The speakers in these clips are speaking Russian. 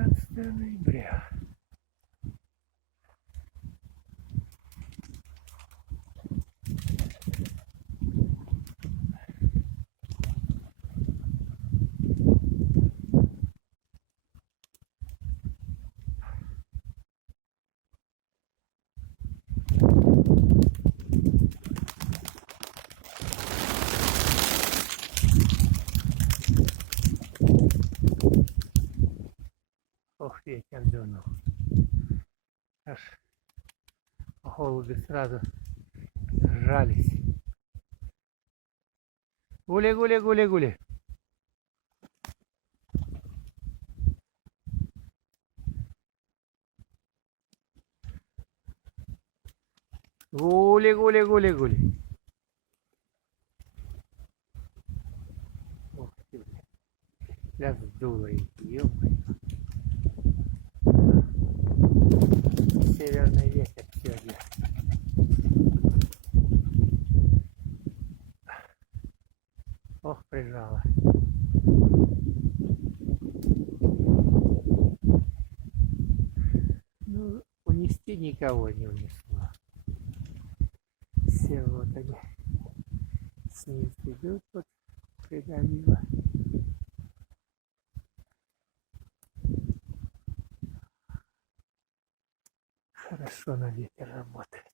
15 ноября. Ох, ветер дунул. Аж голуби сразу сжались. Гули, гули, гули, гули. Гули, гули, гули, гули. Ох ты, блин. Я сдуло их, ё-моё. Северный ветер сегодня. Ох, прижало. Ну, унести никого не унесло. Все вот они снизу идут, вот придавило. Хорошо на ветер работает.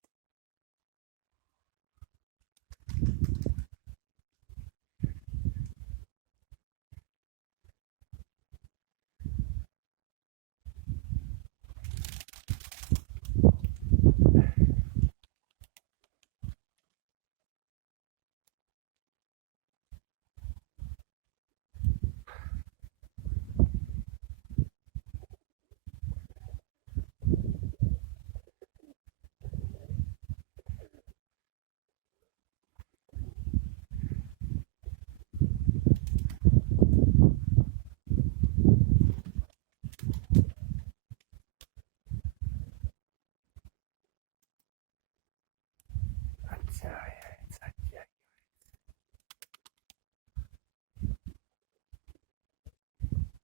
Оттягивается, оттягивается.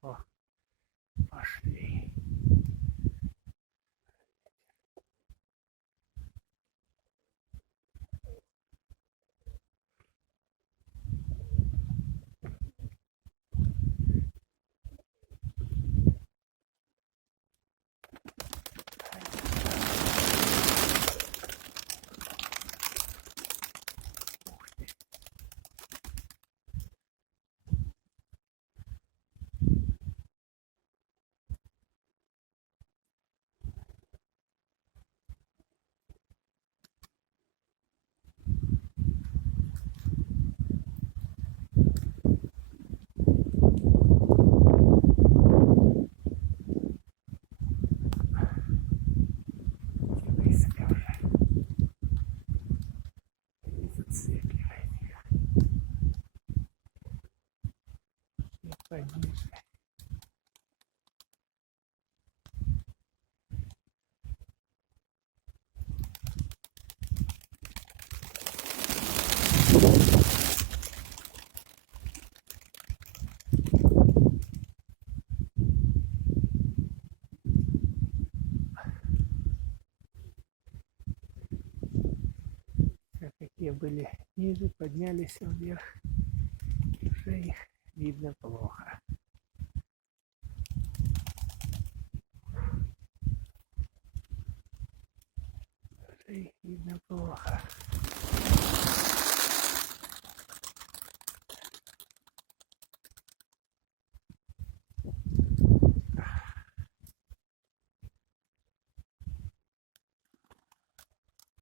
О, пошли. Высыпи уже. Зацепливает их. И пониже. Какие были ниже, поднялись вверх. Уже их видно плохо. Уже их видно плохо.